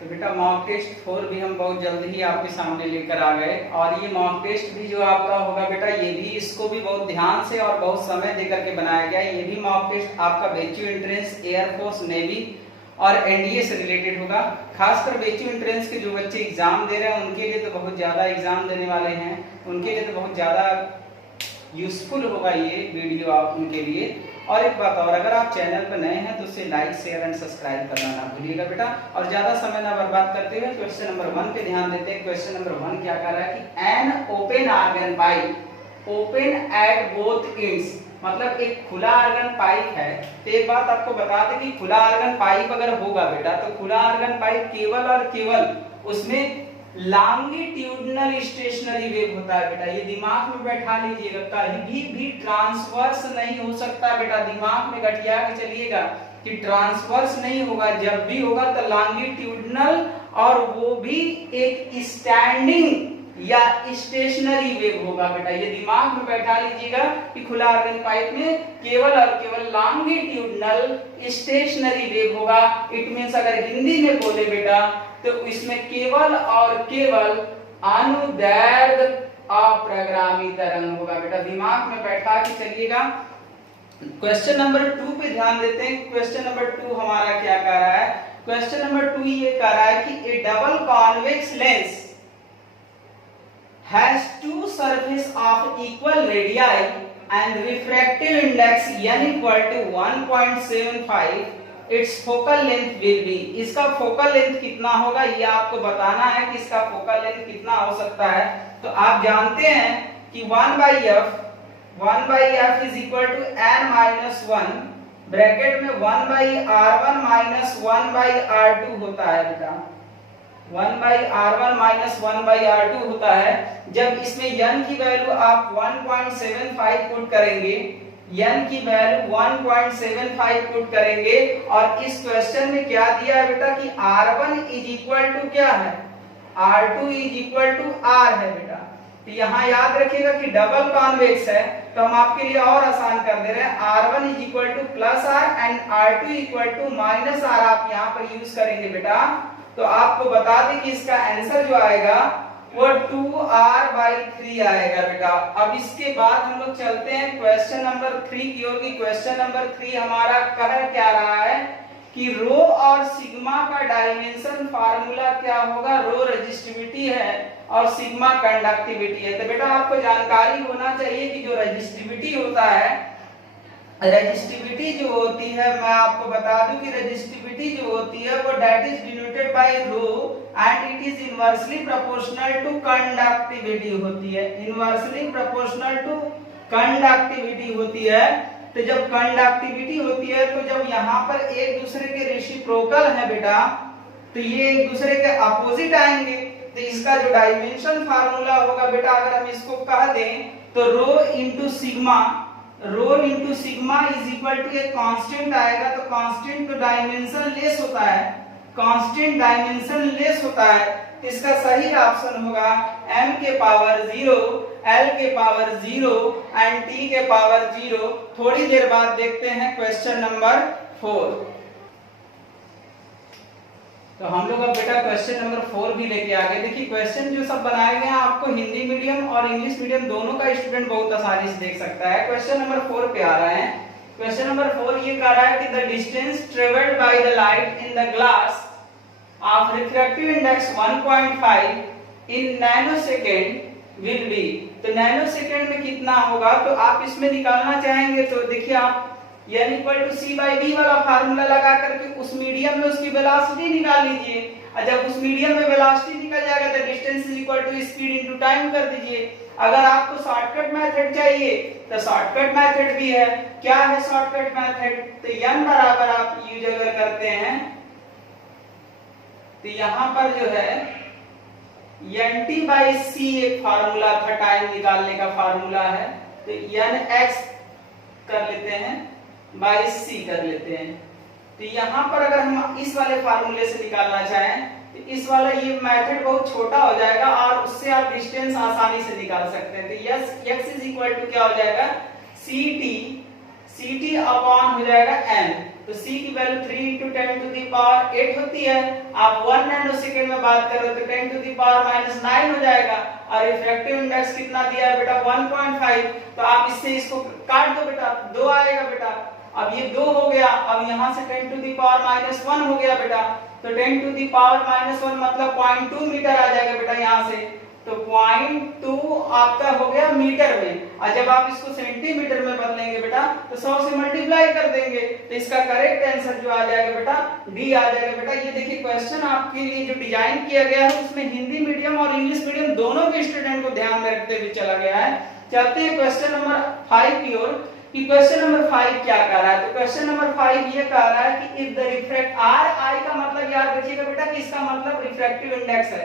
तो बेटा mock test 4 भी हम बहुत जल्द ही आपके सामने लेकर आ गए और ये मॉक टेस्ट भी जो आपका होगा बेटा ये भी इसको भी बहुत ध्यान से और बहुत समय देकर के बनाया गया है। ये भी मॉक टेस्ट आपका बेच्यू एंट्रेंस एयरफोर्स नेवी और एनडीए से रिलेटेड होगा। खासकर बेच्यू एंट्रेंस के जो बच्चे एग्जाम दे रहे हैं उनके लिए तो बहुत ज्यादा एग्जाम देने वाले हैं, उनके लिए तो बहुत ज्यादा यूजफुल होगा ये वीडियो आप उनके लिए। और एक बात और, अगर आप चैनल पर नए हैं तो उसे लाइक शेयर एंड सब्सक्राइब करना ना भूलिएगा बेटा। और ज्यादा समय ना बर्बाद करते हुए क्वेश्चन नंबर 1 पे ध्यान देते हैं। क्वेश्चन नंबर 1 क्या कह रहा है कि an open organ pipe open at both ends, मतलब एक खुला आर्गन पाइप है। तो एक बात आपको बता दें कि खुला आर्गन पाइप अगर होगा बेटा तो खुला आर्गन पाइप केवल और केवल उसमें लॉन्गिट्यूडिनल स्टेशनरी वेव होता है बेटा। ये दिमाग में बैठा लीजिएगा, कहीं भी ट्रांसवर्स नहीं हो सकता बेटा। दिमाग में गठिया के चलिएगा कि ट्रांसवर्स नहीं होगा, जब भी होगा तो लॉन्गिट्यूडिनल और वो भी एक स्टैंडिंग या स्टेशनरी वेव होगा बेटा। ये दिमाग में बैठा लीजिएगा कि खुला आर्गन पाइप में केवल और केवल लॉन्गिट्यूडिनल स्टेशनरी वेव होगा। इट मींस अगर हिंदी में बोले बेटा तो इसमें केवल और केवल अनुदैर्घ्य अप्रगामी तरंग होगा बेटा। दिमाग में बैठा के चलिएगा। क्वेश्चन नंबर 2 पे ध्यान देते हैं। क्वेश्चन नंबर 2 हमारा क्या कह रहा है? क्वेश्चन नंबर 2 ये कह रहा है कि A double convex lens has two surface of equal radii and refractive index n equal to 1.75, its focal length will be। इसका फोकल लेंथ कितना होगा ये आपको बताना है कि इसका फोकल लेंथ कितना हो सकता है। तो आप जानते हैं कि 1/f is equal to n minus 1 bracket में 1/r1 minus 1/r2 होता है बेटा। 1/r1 minus 1/r2 होता है। जब इसमें n की वैल्यू आप 1.75 पुट करेंगे, n की वैल्यू 1.75 पुट करेंगे और इस क्वेश्चन में क्या दिया है बेटा कि r1 इज इक्वल टू क्या है, r2 is equal to r है बेटा। तो यहाँ याद रखिएगा कि डबल कॉन्वेक्स है तो हम आपके लिए और आसान कर दे रहे हैं। r1 is equal to plus r and r2 equal to minus r आप यहाँ पर यूज करेंगे बेटा। तो आपको बता दें कि इसका आंसर जो आएगा वो 2r/3 आएगा बेटा। अब इसके बाद हम लोग चलते हैं क्वेश्चन नंबर 3 की ओर। क्वेश्चन नंबर 3 हमारा कह क्या रहा है कि रो और सिग्मा का डायमेंशन फार्मूला क्या होगा। रो रेजिस्टिविटी है और सिग्मा कंडक्टिविटी है। तो बेटा आपको जानकारी होना चाहिए कि जो रेजिस्टिविटी होता है, रेजिस्टिविटी जो होती है, मैं आपको बता दूं कि रेजिस्टिविटी जो होती है वो that is denoted by rho and it is inversely proportional to conductivity होती है। इनवर्सली प्रोपोर्शनल टू कंडक्टिविटी होती है। तो जब कंडक्टिविटी होती है तो जब यहाँ पर एक दूसरे के रेसिप्रोकल है बेटा तो ये एक दूसरे के अपोजिट आएंगे। तो इसका जो डायमेंशन फार्मूला होगा बेटा अगर हम इसको कह दें तो rho into sigma is equal to एक कांस्टेंट आएगा। तो कांस्टेंट तो डायमेंशन लेस होता है, कांस्टेंट डायमेंशन लेस होता है। तो इसका सही ऑप्शन होगा m के पावर 0, l के पावर 0 एंड t के पावर 0। थोड़ी देर बाद देखते हैं क्वेश्चन नंबर 4। तो हम लोग अब बेटा क्वेश्चन नंबर 4 भी लेके आ गए। देखिए क्वेश्चन जो सब बनाए गए हैं आपको हिंदी मीडियम और इंग्लिश मीडियम दोनों का स्टूडेंट बहुत आसानी से देख सकता है। क्वेश्चन नंबर 4 पे आ रहा है। क्वेश्चन नंबर 4 ये कह रहा है कि the distance travelled by the light in the glass of refractive index 1.5 in nanosecond will be. तो नैनोसेकंड में कितना होगा तो आप इसमें निकालना चाहेंगे तो देखिए आप n इक्वल टू c/v वाला फार्मूला लगा करके उस मीडियम में उसकी वेलोसिटी निकाल लीजिए। और जब उस मीडियम में वेलोसिटी निकल जाएगा तो distance is equal to speed into time कर दीजिए। अगर आपको शॉर्टकट मेथड चाहिए तो शॉर्टकट मेथड भी है। क्या है शॉर्टकट मेथड? तो n बराबर आप यूज अगर करते हैं तो यहां पर जो है nt/c एक फार्मूला था टाइम निकालने का फार्मूला है। तो nx कर लेते हैं बाय c कर लेते हैं। तो यहाँ पर अगर हम इस वाले फार्मूले से निकालना चाहें तो इस वाला ये मेथड बहुत छोटा हो जाएगा और उससे आप डिस्टेंस आसानी से निकाल सकते हैं। तो x इज इक्वल टू क्या हो जाएगा ct अपॉन हो जाएगा n। तो c की value 3 into 10 to the power 8 होती है। आप 1 नैनो सेकंड में बात करो तो 10 to the power -9 हो जाएगा। और रिफ्रैक्टिव इंडेक्स कितना दिया है बेटा 1.5। तो आप इससे इसको काट दो बेटा, 2 आएगा बेटा। अब ये 2 हो गया, अब यहाँ से 10 to the power -1 हो गया बेटा। तो 10 to the power -1 मतलब 0.2 मीटर आ जाएगा बेटा यहाँ से। तो 0.2 आपका हो गया मीटर में। और जब आप इसको सेंटीमीटर में बदलेंगे बेटा तो 100 से मल्टीप्लाई कर देंगे, तो इसका करेक्ट आंसर जो आ जाएगा बेटा डी आ जाएगा बेटा। ये देखिए क्वेश्चन आपके लिए जो डिजाइन किया गया है उसमें हिंदी मीडियम और इंग्लिश मीडियम दोनों के स्टूडेंट को ध्यान में रखते हुए चला गया है। चलते हैं क्वेश्चन नंबर 5 की ओर कि क्वेश्चन नंबर 5 क्या कह रहा है। तो क्वेश्चन नंबर 5 ये कह रहा है कि इफ द रिफ्रैक्ट आर आई का मतलब याद रखिएगा बेटा कि इसका मतलब रिफ्रैक्टिव इंडेक्स है।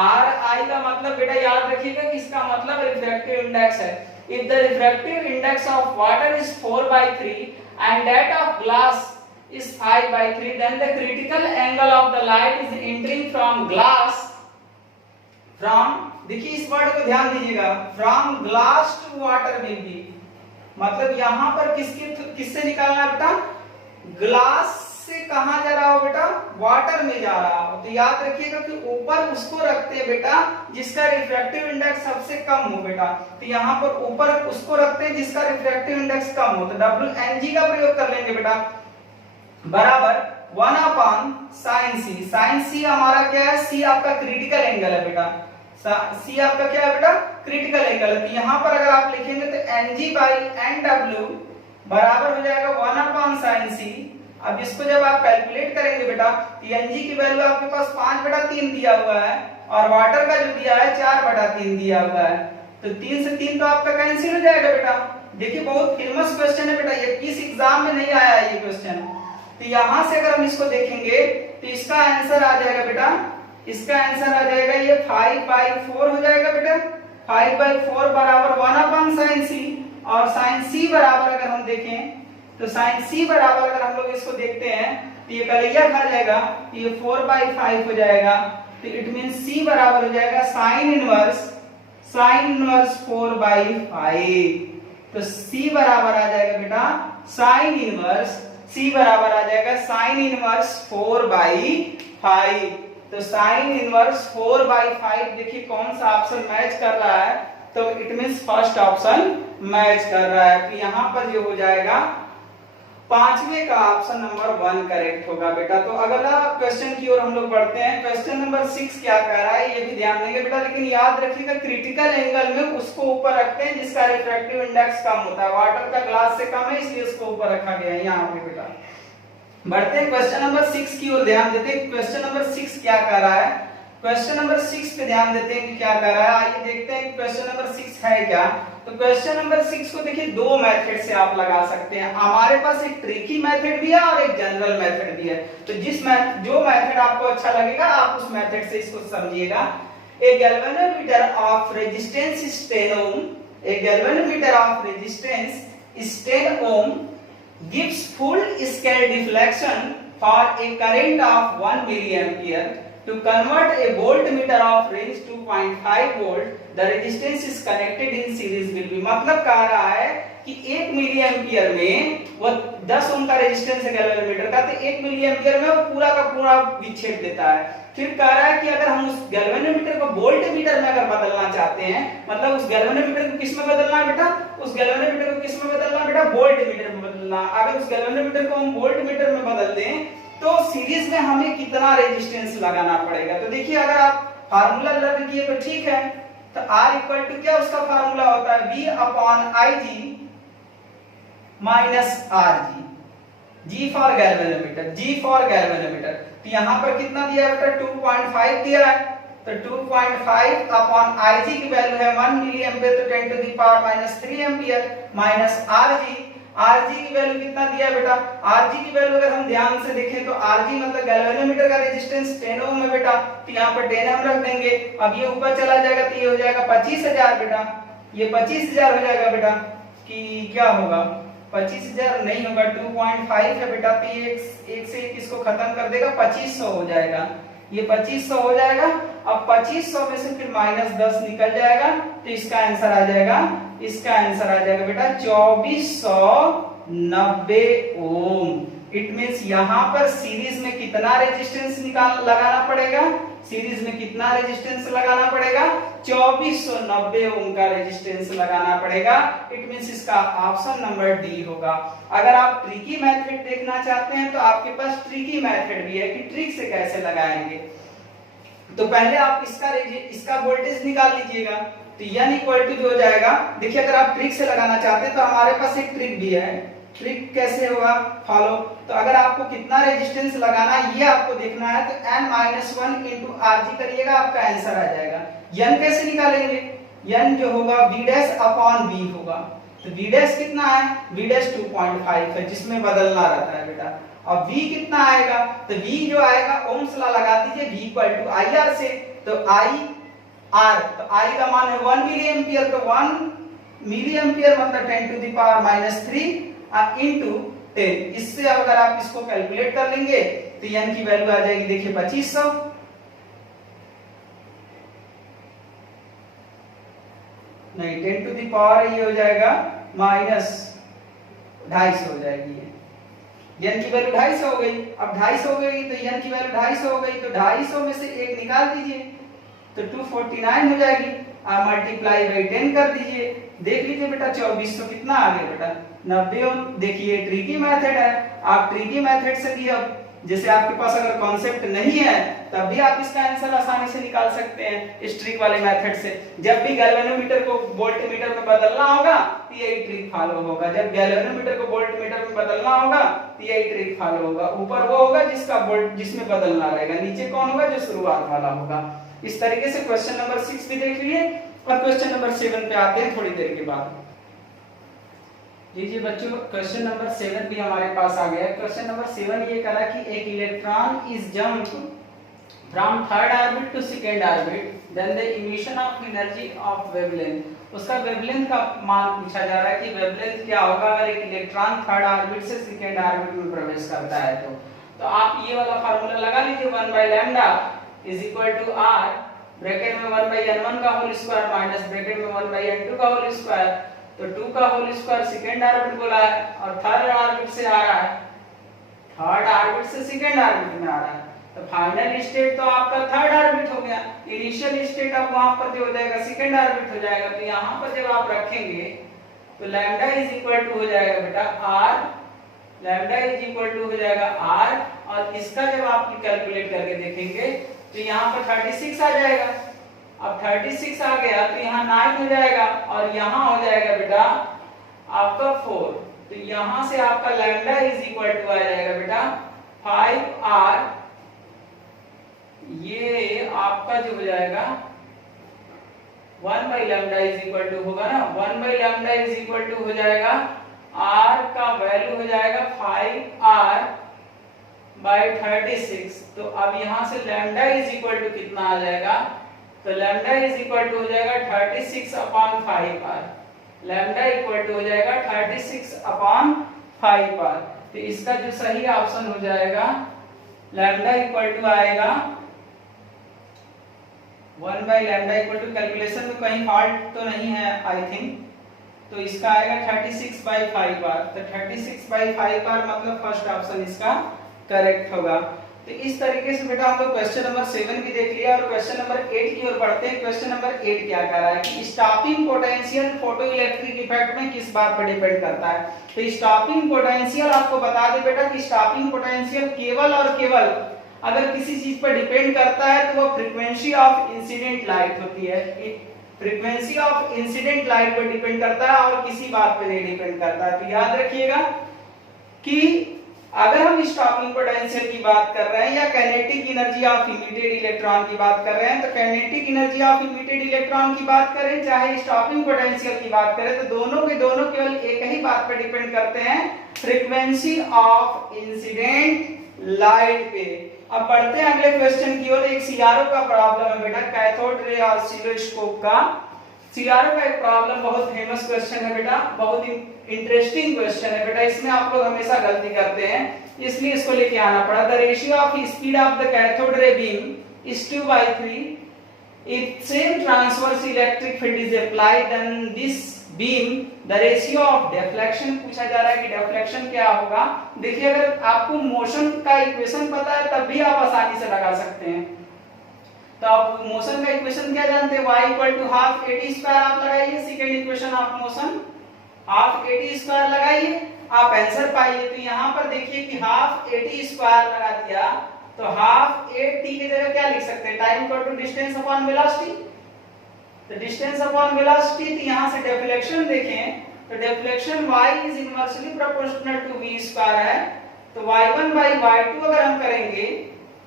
आर आई का मतलब बेटा याद रखिएगा कि इसका मतलब रिफ्रैक्टिव इंडेक्स है। If the refractive index of water is 4/3 and that of glass is 5/3 then the critical angle of the light is entering from glass from, देखिए इस वर्ड को ध्यान दीजिएगा, from glass to water will be, मतलब यहां पर किससे निकालना है बेटा, ग्लास से कहां जा रहा हो बेटा, वाटर में जा रहा हो। तो याद रखिएगा कि ऊपर उसको रखते हैं बेटा जिसका रिफ्रैक्टिव इंडेक्स सबसे कम हो बेटा। तो यहां पर ऊपर उसको रखते हैं जिसका रिफ्रैक्टिव इंडेक्स कम हो। तो WNG का प्रयोग कर लेंगे बेटा, बराबर 1/sin c। sin c हमारा क्या है, c आपका क्रिटिकल एंगल है बेटा, c आपका क्या है बेटा, क्रिटिकल एंगल है। तो यहां पर अगर आप लिखेंगे तो Ng/Nw बराबर हो जाएगा 1/sin c। अब इसको जब आप कैलकुलेट करेंगे बेटा तो Ng की वैल्यू आपके पास 5/3 दिया हुआ है और वाटर का जो दिया है 4/3 दिया हुआ है। तो 3 से 3 तो आपका कैंसिल हो जाएगा बेटा। देखिए बहुत फेमस क्वेश्चन है बेटा, ये किस एग्जाम में नहीं आया है ये क्वेश्चन। तो यहां से अगर हम इसको देखेंगे तो इसका आंसर आ जाएगा बेटा, इसका आंसर आ जाएगा ये 5/4 हो जाएगा बेटा। 5/4 बराबर 1/sin c और sin c बराबर अगर हम देखें तो sin c बराबर अगर हम लोग इसको देखते हैं तो ये कलैया खा जाएगा, ये 4/5 हो जाएगा। तो इट मीन c बराबर हो जाएगा sin इनवर्स 4/5। तो c बराबर आ जाएगा बेटा sin इनवर्स, c बराबर आ जाएगा sin इनवर्स 4/5। तो sin इनवर्स 4/5 देखिए कौन सा ऑप्शन मैच कर रहा है, तो it means first option match कर रहा है। तो यहां पर जो हो जाएगा पांचवे का ऑप्शन नंबर 1 करेक्ट होगा बेटा। तो अगला क्वेश्चन की ओर हम लोग बढ़ते हैं। क्वेश्चन नंबर 6 क्या कह रहा है ये भी ध्यान देंगे बेटा, लेकिन याद रखिएगा क्रिटिकल एंगल में उसको ऊपर रखते हैं जिसका रिफ्रैक्टिव इंडेक्स कम होता है। वाटर का ग्लास से कम है इसलिए उसको ऊपर रखा गया है यहाँ पे बेटा। बढ़ते हैं क्वेश्चन नंबर 6 की ओर ध्यान देते हैं। क्वेश्चन नंबर 6 क्या कह रहा है, क्वेश्चन नंबर 6 पे ध्यान देते हैं कि क्या कह रहा है। आइए देखते हैं क्वेश्चन नंबर 6 है क्या। तो क्वेश्चन नंबर 6 को देखिए दो मेथड से आप लगा सकते हैं। हमारे पास एक ट्रिकी मेथड भी है और एक जनरल मेथड भी है। तो जो मेथड आपको अच्छा लगेगा आप उस मेथड से इसको समझिएगा। A galvanometer of resistance 10 ohm, a galvanometer of resistance 10 ohm gives full scale deflection for a current of 1 milliampere. To convert a voltmeter of range 2.5 volt, the resistance is connected in series will be, मतलब कह रहा है कि 1 milli ampere में वो 10 ओम का resistance है galvanometer का, तो 1 मिली एम्पियर में वो पूरा का पूरा विच्छेद देता है। फिर कह रहा है कि अगर हम उस गैल्वेनोमीटर को वोल्टमीटर में अगर बदलना चाहते हैं, मतलब उस गैल्वेनोमीटर को किस में बदलना है बेटा, उस गैल्वेनोमीटर को किस में बदलना है बेटा, वोल्टमीटर में बदलना। अगर उस गैल्वेनोमीटर को हम वोल्टमीटर में बदल दें तो सीरीज में हमें कितना रेजिस्टेंस लगाना पड़ेगा। तो देखिए अगर आप फार्मूला लर्न किए तो ठीक है। तो R इक्वल टू क्या उसका फार्मूला होता है, V/Ig minus Rg, G for galvanometer, G for galvanometer. तो यहां पर कितना दिया है बेटा, 2.5 दिया है। तो 2.5/Ig की वैल्यू है 1 मिली एम्पियर, तो 10 to the power -3 ampere minus Rg की वैल्यू कितना दिया है बेटा, Rg की वैल्यू अगर हम ध्यान से देखें तो Rg मतलब गैल्वेनोमीटर का रेजिस्टेंस 10 ओम है बेटा। तो यहाँ पर 10 हम रख देंगे। अब ये ऊपर चला जाएगा तो ये हो जाएगा 25,000 बेटा, ये 25,000 हो जाएगा बेटा। कि क्या होगा, 25,000 नहीं होगा, 2.5 है बेटा, तो ये एक से एक इसको खत्म कर देगा, 2500 हो जाएगा। ये 2500 हो जाएगा। अब 2500 में से फिर -10 निकल जाएगा, तो इसका आंसर आ जाएगा, इसका आंसर आ जाएगा बेटा 2490 ओम। इट मींस यहाँ पर सीरीज में कितना रेजिस्टेंस लगाना पड़ेगा, सीरीज में कितना रेजिस्टेंस लगाना पड़ेगा, 2490 ओम का रेजिस्टेंस लगाना पड़ेगा। इट मींस इसका ऑप्शन नंबर डी होगा। अगर आप ट्रिकी मेथड देखना चाहते हैं तो आपके पास ट्रिकी मेथड भी है कि ट्रिक से कैसे लगाएंगे। तो पहले आप इसका वोल्टेज निकाल लीजिएगा। तो n इक्वल टू जो हो जाएगा, देखिए अगर आप ट्रिक से लगाना चाहते हैं तो हमारे पास एक ट्रिक भी है। ट्रिक कैसे होगा, फॉलो। तो अगर आपको कितना रेजिस्टेंस लगाना है ये आपको देखना है तो n-1 इंटू RG करिएगा, आपका आंसर आ जाएगा। n कैसे निकालेंगे, n जो होगा V डैश अपॉन V होगा। तो V डैश कितना है, V डैश 2.5 है जिसमें बदलना रहता है बेटा। अब V कितना आएगा, तो V जो आएगा ओम्स लॉ लगा दीजिए, V इक्वल टू IR से। तो IR, तो I का मान है 1 मिली एम्पियर, तो 1 मिली एम्पियर मतलब 10 टू द पावर -3 इंटू 10। इससे अगर आप इसको कैलकुलेट कर लेंगे तो n की वैल्यू आ जाएगी, देखिए 2500, नहीं 10 टू द पावर ये हो जाएगा -250 हो जाएगी। n की वैल्यू 250 हो गई। अब 250 हो गई तो n की वैल्यू 250 हो गई, तो 250 में से एक निकाल दीजिए तो 249 हो जाएगी। आप मल्टीप्लाई बाई 10 कर दीजिए, देख लीजिए बेटा 2400 कितना आ गया बेटा 90 ओम। देखिए ट्रिकी मेथड है, आप ट्रिकी मेथड से भी, अब जैसे आपके पास अगर कॉन्सेप्ट नहीं है तब भी आप इसका आंसर आसानी से निकाल सकते हैं इस ट्रिक वाले मेथड से। जब भी गैल्वेनोमीटर को वोल्टमीटर में बदलना होगा तो यही ट्रिक फॉलो होगा। जब गैल्वेनोमीटर को वोल्टमीटर में बदलना होगा तो यही ट्रिक फॉलो होगा। ऊपर वो होगा जिसका वोल्ट जिसमें बदलना रहेगा, नीचे कौन होगा, जो शुरुआत वाला होगा। इस तरीके से क्वेश्चन नंबर 6 भी देख लिए और क्वेश्चन नंबर 7 पे आते हैं थोड़ी देर के बाद। लीजिए बच्चों, क्वेश्चन नंबर 7 भी हमारे पास आ गया है। क्वेश्चन नंबर 7 ये कह रहा कि एक electron is jump from third orbit to second orbit, then the emission of energy of wavelength. उसका वेवलेंथ का मान पूछा जा रहा है कि वेवलेंथ क्या होगा अगर एक इलेक्ट्रॉन थर्ड ऑर्बिट से सेकंड ऑर्बिट में प्रवेश करता है। तो आप ये वाला फार्मूला लगा लीजिए, 1/लैम्डा is equal to r bracket में 1/n1 का होल स्क्वायर माइनस ब्रैकेट में 1/n2 का होल स्क्वायर। तो 2 का होल स्क्वायर सेकंड ऑर्बिट बोला है और थर्ड ऑर्बिट से आ रहा है, थर्ड ऑर्बिट से सेकंड ऑर्बिट में आ रहा है। तो फाइनल स्टेट तो आपका थर्ड ऑर्बिट हो गया, इनिशियल स्टेट अब वहां पर जो हो जाएगा सेकंड ऑर्बिट हो जाएगा। तो यहां पर जब आप रखेंगे तो लैम्डा इज इक्वल टू हो जाएगा बेटा r, lambda is equal to हो जाएगा r, और इसका जब आप कैलकुलेट करके देखेंगे तो यहाँ पर 36 आ जाएगा। अब 36 आ गया तो यहाँ 9 हो जाएगा और यहाँ हो जाएगा बेटा आपका 4। तो यहाँ से आपका लैम्डा इज इक्वल टू आ जाएगा बेटा 5r, ये आपका जो हो जाएगा 1/लैम्डा इज इक्वल टू होगा ना, 1/लैम्डा इज इक्वल टू हो जाएगा r का वैल्यू हो जाएगा 5r बाय 36। तो अब यहां से लैम्डा इज इक्वल टू कितना आ जाएगा, तो लैम्डा इज इक्वल टू हो जाएगा 36/5r, लैम्डा इक्वल टू हो जाएगा 36/5r। तो इसका जो सही ऑप्शन हो जाएगा लैम्डा इक्वल टू आएगा 1/लैम्डा इक्वल टू, कैलकुलेशन में कहीं फॉल्ट तो नहीं है आई थिंक, तो इसका आएगा 36/5r। तो 36/5r मतलब फर्स्ट ऑप्शन इसका करेक्ट होगा। तो इस तरीके से बेटा हम लोग क्वेश्चन नंबर 7 भी देख लिया और क्वेश्चन नंबर 8 की ओर बढ़ते हैं। क्वेश्चन नंबर 8 क्या कह रहा है कि stopping potential photo electric effect में किस बात पर डिपेंड करता है। तो स्टॉपिंग पोटेंशियल आपको बता दे बेटा कि स्टॉपिंग पोटेंशियल केवल और केवल अगर किसी चीज पर डिपेंड करता है तो वो फ्रीक्वेंसी ऑफ इंसिडेंट लाइट होती है। फ्रीक्वेंसी ऑफ इंसिडेंट लाइट पर डिपेंड करता है और किसी बात पर नहीं डिपेंड करता है। तो याद रखिएगा कि अगर हम स्टॉपिंग पोटेंशियल की बात कर रहे हैं या kinetic energy of emitted electron की बात कर रहे हैं, तो kinetic energy of emitted electron की बात करें चाहे स्टॉपिंग पोटेंशियल की बात करें, तो दोनों के दोनों केवल एक ही बात पर डिपेंड करते हैं, फ्रीक्वेंसी ऑफ इंसिडेंट लाइट पे। अब बढ़ते हैं अगले क्वेश्चन की ओर। एक सीआरओ का प्रॉब्लम है बेटा, कैथोड रे ऑसिलोस्कोप का। सीआरओ का एक प्रॉब्लम बहुत फेमस क्वेश्चन है बेटा, बहुत इंटरेस्टिंग क्वेश्चन है बेटा। इसमें आप लोग हमेशा गलती करते हैं, इसलिए इसको लेके आना पड़ा। The ratio of speed of the cathode ray beam is 2/3 if same transverse electric field is applied, then this beam the ratio of deflection पूछा जा रहा है कि डिफ्लेक्शन क्या होगा। देखिए अगर आपको मोशन का इक्वेशन पता है तब भी आप आसानी से लगा सकते हैं। तो आप मोशन का इक्वेशन क्या जानते हैं, y equal to half at square आप लगाइए, second equation of motion half at square लगाइए, आप आंसर पाइए। तो यहाँ पर देखिए कि हाफ at स्क्वायर लगा दिया तो हाफ at की जगह क्या लिख सकते हैं, time equal to distance upon velocity. तो डिस्टेंस अपॉन वेलोसिटी, तो यहाँ से डिफ्लेक्शन देखें तो deflection y is inversely proportional to v square है। तो y1 by y2 अगर हम करेंगे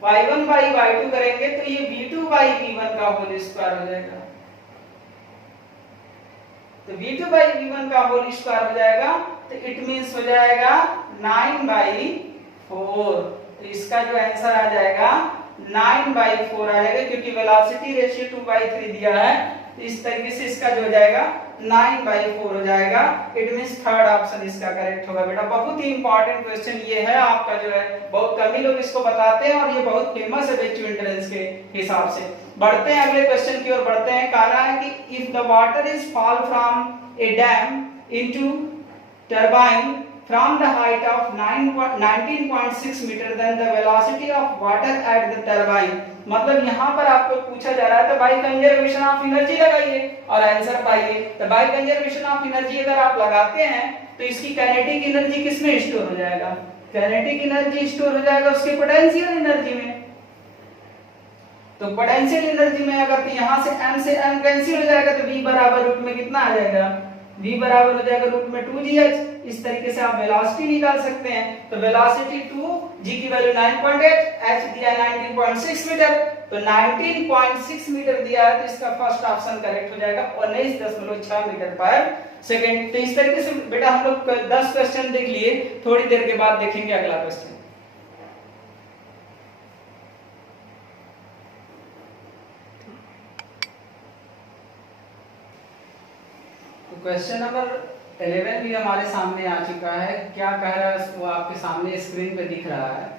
y1 by y2 करेंगे तो ये v2 by v1 का होल स्क्वायर हो जाएगा। तो v2 by v1 का होल स्क्वायर हो जाएगा तो इट मींस हो जाएगा 9 by 4। तो इसका जो आंसर आ जाएगा 9 by 4 आएगा, क्योंकि वेलोसिटी रेशियो 2/3 दिया है। तो इस तरीके से इसका जो हो जाएगा 9 by 4 हो जाएगा। इट मींस थर्ड ऑप्शन इसका करेक्ट होगा बेटा। बहुत ही इंपॉर्टेंट क्वेश्चन ये है आपका जो है, बहुत कम ही लोग इसको बताते हैं और ये बहुत फेमस है बेच्यू एंट्रेंस के हिसाब से। बढ़ते हैं अगले क्वेश्चन की ओर बढ़ते हैं। कह रहा है कि if the water is fall from A dam into turbine from the height of 19.6 meter then the velocity of water at the turbine। मतलब यहाँ पर आपको पूछा जा रहा है तो बाई कंजर्वेशन ऑफ एनर्जी लगाइए और आंसर पाइए। तो बाई कंजर्वेशन ऑफ एनर्जी अगर आप लगाते हैं तो इसकी काइनेटिक एनर्जी किसमें स्टोर हो जाएगा, काइनेटिक एनर्जी स्टोर हो जाएगा उसके पोटेंशियल एनर्जी में। तो पोटेंशियल एनर्जी में अगर तो यहाँ से m से m कैंसिल हो जाएगा तो v बराबर रूट में कितना आ जाएगा, v बराबर हो जाएगा रूट में 2gh। इस तरीके से आप वेलोसिटी निकाल सकते हैं। तो वेलोसिटी 2, g की वैल्यू 9.8, h दिया 19.6 मीटर, तो 19.6 मीटर दिया है तो इसका फर्स्ट ऑप्शन करेक्ट हो जाएगा 19.6 मीटर पर सेकंड। तो इस तरीके से बेटा हम लोग 10 क्वेश्चन देख लिए, थोड़ी देर के बाद देखेंगे अगला क्वेश्चन। क्वेश्चन नंबर 11 भी हमारे सामने आ चुका है। क्या कह रहा है वो आपके सामने स्क्रीन पे दिख रहा है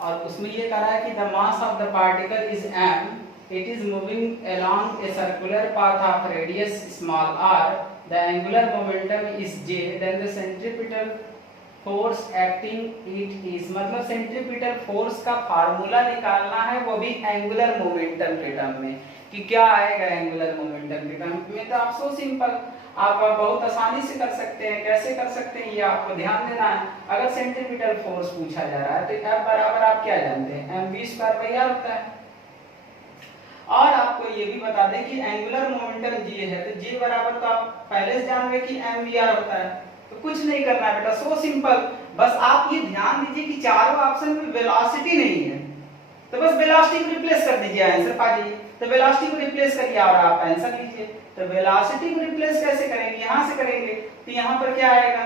और उसमें ये कह रहा है कि the mass of the particle is m, it is moving along a circular path of radius small r, the angular momentum is j, then the centripetal force acting it is. मतलब सेंट्रीपिटल फोर्स का formula निकालना है, वो भी angular momentum के term में कि क्या आएगा एंगुलर मोमेंटम के टर्म में। तो आप सो सिंपल आप बहुत आसानी से कर सकते हैं। कैसे कर सकते हैं ये आपको ध्यान देना है। अगर सेंटीमीटर फोर्स पूछा जा रहा है तो F बराबर आप क्या जानते हैं, mv स्क्वायर बाई r होता है। और आपको ये भी बता दें कि एंगुलर मोमेंटम g है तो g बराबर तो आप पहले से जान गए कि mvr होता है। तो कुछ नहीं करना है बेटा, सो सिंपल। बस आप ये ध्यान दीजिए कि चारों ऑप्शन में वेलोसिटी नहीं है तो बस वेलोसिटी को रिप्लेस कर दीजिए, आंसर पा जाइए। तो वेलोसिटी को रिप्लेस करिए और आप आंसर लीजिए। तो वेलोसिटी को रिप्लेस कैसे करेंगे, यहां से करेंगे। तो यहां पर क्या आएगा,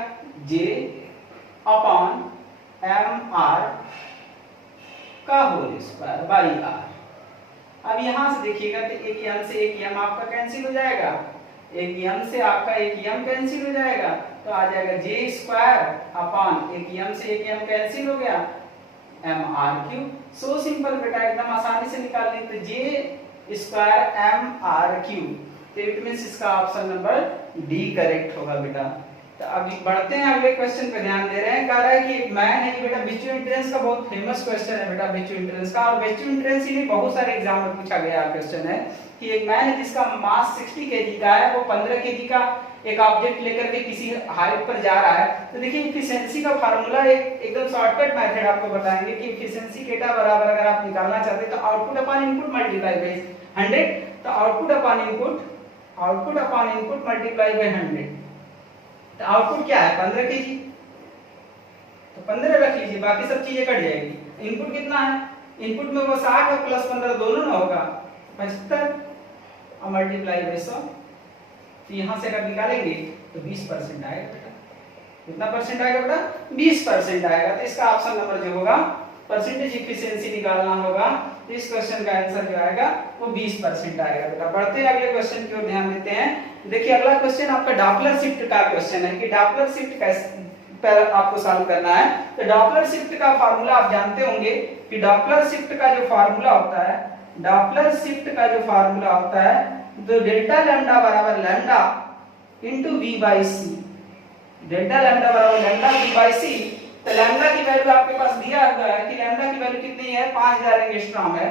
j अपॉन mr का होल स्क्वायर बाई r। अब यहां से देखिएगा तो एक m से एक m आपका कैंसिल हो जाएगा, एक m से आपका एक m कैंसिल हो जाएगा तो आ जाएगा j स्क्वायर अपॉन एक m से एक m कैंसिल हो गया mr³। सो सिंपल बेटा, एकदम आसानी से निकाल लें। तो j स्क्वायर mr³, तो इट मींस इसका ऑप्शन नंबर डी करेक्ट होगा बेटा। तो अभी बढ़ते हैं अगले क्वेश्चन पे ध्यान दे रहे हैं। कह रहा है कि एक मैन है बेटा, बेच्यू एंट्रेंस का बहुत फेमस क्वेश्चन है बेटा बेच्यू एंट्रेंस का, और बेच्यू एंट्रेंस ही नहीं बहुत सारे एग्जाम में पूछा गया क्वेश्चन है कि एक मैन है जिसका मास 60 केजी का है, वो 15 केजी का एक ऑब्जेक्ट लेकर के किसी हाइट पर जा रहा है। तो देखिए एफिशिएंसी का फार्मूला एकदम शॉर्टकट मेथड आपको बताएंगे कि एफिशिएंसी केटा बराबर अगर आप निकालना चाहते हैं तो output upon input multiply by 100। तो output upon input multiply by 100। तो आउटपुट क्या है 15 केजी, तो 15 रख लीजिए, बाकी सब चीजें कट जाएगी। इनपुट कितना है, इनपुट में वो 60 और प्लस 15 दोनों ना होगा 75 और मल्टीप्लाई बाय 100। तो यहां से अगर निकालेंगे तो 20% आएगा बेटा। कितना परसेंट आएगा बेटा, 20% आएगा। तो इसका ऑप्शन नंबर जो होगा परसेंटेज एफिशिएंसी निकालना होगा, तो इस क्वेश्चन का आंसर जो आएगा वो 20% आएगा बेटा। बढ़ते हैं अगले क्वेश्चन की ओर ध्यान देते हैं। देखिए अगला क्वेश्चन आपका डॉपलर शिफ्ट का क्वेश्चन है कि डॉपलर शिफ्ट कैसे पर आपको सॉल्व करना है। तो डॉपलर शिफ्ट का फार्मूला आप जानते होंगे कि डॉपलर शिफ्ट का जो फार्मूला होता है, डॉपलर शिफ्ट का जो फार्मूला होता है तो डेल्टा लैम्डा बराबर lambda into v by c. Delta lambda बराबर लैम्डा वी बाई सी। तो लैम्डा की वैल्यू आपके पास दिया हुआ है कि लैम्डा की वैल्यू कितनी है, 5000 एंगस्ट्रॉम है।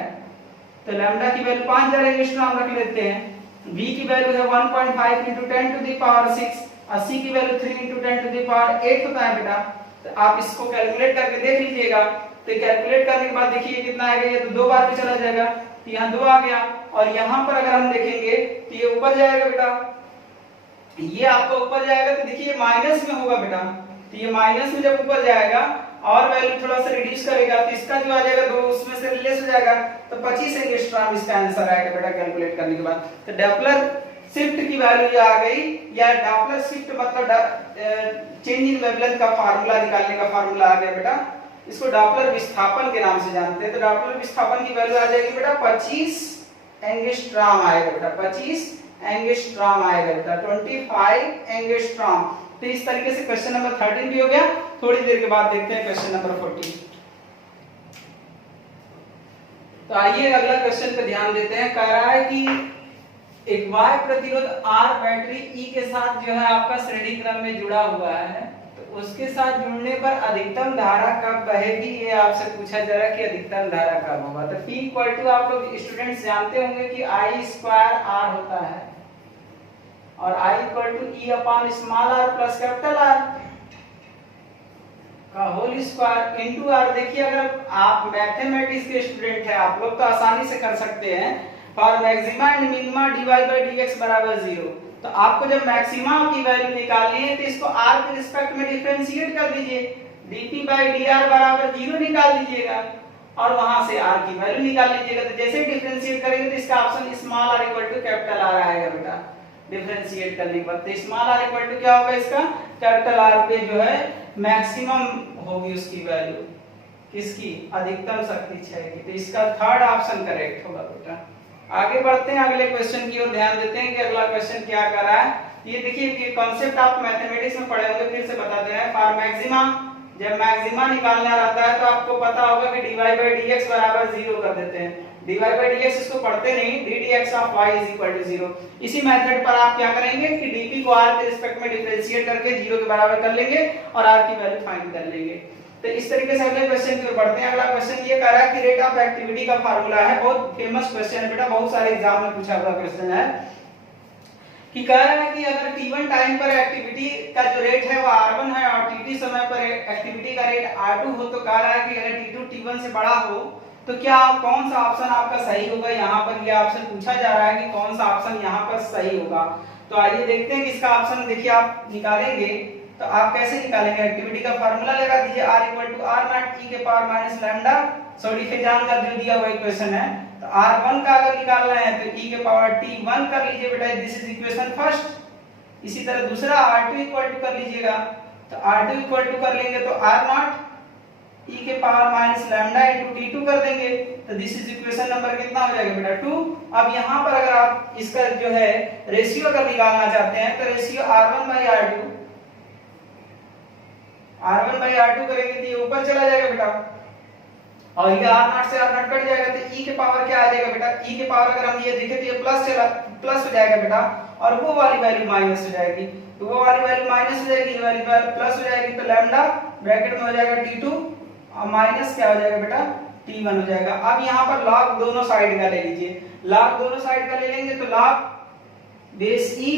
तो लैम्डा की वैल्यू 5000 एंगस्ट्रॉम रख लेते हैं। v की वैल्यू है 1.5 into 10 to the power 6 और c की value 3 into 10 to the power 8 होता है बेटा। तो आप इसको कैलकुलेट करके देख लीजिएगा। तो कैलकुलेट करने के बाद देखिए कितना आएगा, ये तो दो बार पे चला जाएगा, तो यहाँ 2 आ गया। और यहाँ पर अगर हम देखेंगे तो ये ऊपर जाएगा बेटा, ये आपका ऊपर जाएगा तो देखिए माइनस में होगा बेटा। तो ये माइनस में जब ऊपर जाएगा और वैल्यू थोड़ा सा रिड्यूस करेगा तो इसका जो आ जाएगा 2 उसमें से लेस हो जाएगा, तो 25 एंगस्ट्रॉम इसका आंसर आएगा बेटा कैलकुलेट करने के बाद। तो डॉपलर शिफ्ट की वैल्यू जो आ गई, या डॉपलर शिफ्ट मतलब चेंज इन वेवलेंथ का फार्मूला निकालने का फार्मूला आ गया बेटा। इसको डॉपलर विस्थापन के नाम से जानते हैं। तो डॉपलर विस्थापन की वैल्यू आ जाएगी बेटा 25 एंगस्ट्रॉम आएगा बेटा, 25 एंगस्ट्रॉम आएगा बेटा, 25 एंगस्ट्रॉम। तो इस तरीके से क्वेश्चन नंबर 13 भी हो गया। थोड़ी देर के बाद देखते हैं क्वेश्चन नंबर 14। तो आइए अगला क्वेश्चन पे ध्यान देते हैं। कह रहा है कि एक वाय प्रतिरोध R बैटरी E के साथ जो है आपका श्रेणी क्रम में जुड़ा हुआ है, तो उसके साथ जुड़ने पर अधिकतम धारा कब बहेगी, ये आपसे पूछा जा रहा है कि अधिकतम धारा कब होगा। तो P इक्वल टू आप लोग स्टूडेंट्स जानते होंगे कि I स्क्वायर R होता है और I equal to E upon small r plus capital R का होल स्क्वायर इनटू R। देखिए अगर आप मैथमेटिक्स के स्टूडेंट हैं आप लोग तो आसानी से कर सकते हैं। For maxima and minima dy by dx बराबर 0। तो आपको जब मैक्सिमा की वैल्यू निकालनी है तो इसको r के रिस्पेक्ट में डिफरेंशिएट कर दीजिए, dp by dr बराबर 0 निकाल दीजिएगा और वहां से r की वैल्यू निकाल लीजिएगा। तो जैसे ही डिफरेंशिएट करेंगे तो इसका option small r equal to capital R आएगा बेटा डिफरेंशिएट करने के बाद। तो स्मॉल r इक्वल टू क्या होगा, इसका कैपिटल R पे जो है मैक्सिमम होगी उसकी वैल्यू, किसकी, अधिकतम शक्ति क्षय की। तो इसका थर्ड ऑप्शन करेक्ट होगा बेटा। आगे बढ़ते हैं, अगले क्वेश्चन की ओर ध्यान देते हैं कि अगला क्वेश्चन क्या कर रहा है। ये देखिए कि कॉन्सेप्ट आप मैथमेटिक्स में पढ़े होंगे, फिर से बता दे रहे हैं। फॉर मैक्सिमा, जब मैक्सिमा निकालना रहता है तो आपको पता होगा कि dy by dx बराबर 0 कर देते हैं। dy by dx इसको पढ़ते नहीं, ddx of y is equal to 0। इसी मेथड पर आप क्या करेंगे कि dp को r के रिस्पेक्ट में डिफरेंशिएट करके 0 के बराबर कर लेंगे और r की वैल्यू फाइंड कर लेंगे। तो इस तरीके से अगले क्वेश्चन की ओर बढ़ते हैं। अगला क्वेश्चन ये कह रहा है कि रेट ऑफ एक्टिविटी का फार्मूला है, बहुत फेमस क्वेश्चन है बेटा, बहुत सारे एग्जाम में पूछा हुआ क्वेश्चन है। कि कह रहा है कि अगर t1 टाइम पर एक्टिविटी का जो रेट है वो r1 है और t2 समय पर एक्टिविटी का रेट r2 हो, तो कह रहा है कि अगर t2 t1 से बड़ा हो तो क्या कौन सा ऑप्शन आपका सही होगा। यहाँ पर यह ऑप्शन पूछा जा रहा है कि कौन सा ऑप्शन यहाँ पर सही होगा। तो आइए देखते हैं कि इसका ऑप्शन देखिए आप निकालेंगे तो आप कैसे निकालेंगे। एक्टिविटी का फार्मूला लगा दीजिए, r equal to r naught e के पावर माइनस लैम्डा, सॉरी फिजान का जो दिया हुआ इक्वेशन है। तो r1 का अगर निकालना है तो e के पावर t1 कर लीजिए बेटा, दिस इज इक्वेशन फर्स्ट। इसी तरह दूसरा r2 इक्वल टू कर लीजिएगा, तो r2 इक्वल टू कर लेंगे तो r नॉट e के power minus lambda into t2 कर देंगे, तो दिस इज इक्वेशन नंबर कितना हो जाएगा बेटा 2। अब यहाँ पर अगर आप इसका जो है रेशियो अगर निकालना चाहते हैं तो रेशियो r1 by r2 करेंगे तो ये ऊपर चला जाएगा बेटा और ये r0 से r0 कट जाएगा तो e के पावर क्या आ जाएगा बेटा, e के पावर अगर हम ये देखें तो ये प्लस हो जाएगा बेटा और वो वाली वैल्यू माइनस हो जाएगी। तो वो वाली वैल्यू माइनस हो जाएगी, ये वाली वैल्यू प्लस हो जाएगी, तो लैम्डा ब्रैकेट में हो जाएगा t2 और माइनस क्या हो जाएगा बेटा t1 हो जाएगा। अब यहाँ पर लॉग दोनों साइड का ले लीजिए, लॉग दोनों साइड का ले लेंगे तो log base e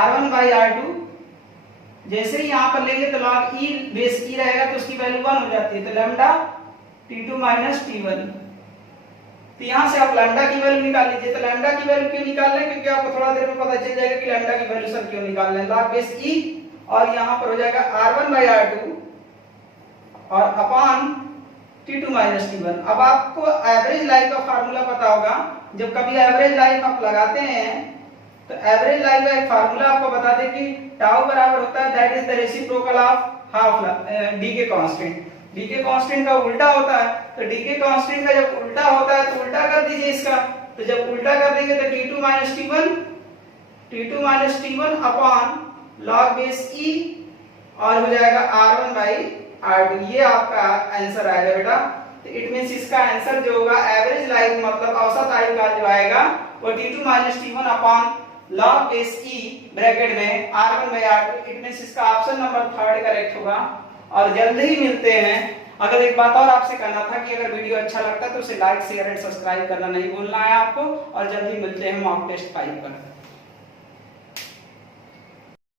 r1 by r2, जैसे ही यहाँ पर लेंगे तो log e बेस e रहेगा तो उसकी वैल्यू 1 हो जाती है, तो लैम्डा t2 माइनस t1। तो यहाँ से आप लैम्डा की वैल्यू निकाल लीजिए। तो लैम्डा की वैल्यू क्यों निकाल रहे हैं, क्योंकि आपको थोड़ा देर में पता चल जाएगा कि लैम्डा की वैल्यू सर क्यों निकाल रहे हैं। log बेस e और यहाँ पर हो जाएगा r1 by r2 और अपॉन t2 माइनस t1। अब आपको एवरेज लाइफ का फार्मूला पता होगा, जब कभी एवरेज लाइफ आप लगाते हैं तो एवरेज लाइफ का एक फार्मूला आपको बता दें कि टाउ बराबर होता है that is the reciprocal of half D के कांस्टेंट। डी के कांस्टेंट का उल्टा होता है, तो डी के कांस्टेंट का जब उल्टा होता है तो उल्टा कर दीजिए इसका। तो जब उल्टा कर देंगे तो t2 minus t1 upon log base e और हो जाएगा r1 by r2। ये आपका आंसर आएगा बेटा। तो इट मींस इसका आंसर जो होगा एवरेज लाइफ मतलब औसत आयु का जो आएगा वो t2 minus t1 upon log base e bracket में r1 by r2, it means इसका ऑप्शन नंबर 3 करेक्ट होगा। और जल्दी ही मिलते हैं। अगर एक बात और आपसे कहना था कि अगर वीडियो अच्छा लगता है तो उसे लाइक शेयर एंड सब्सक्राइब करना नहीं भूलना है आपको। और जल्दी मिलते हैं मॉक टेस्ट 5 पर।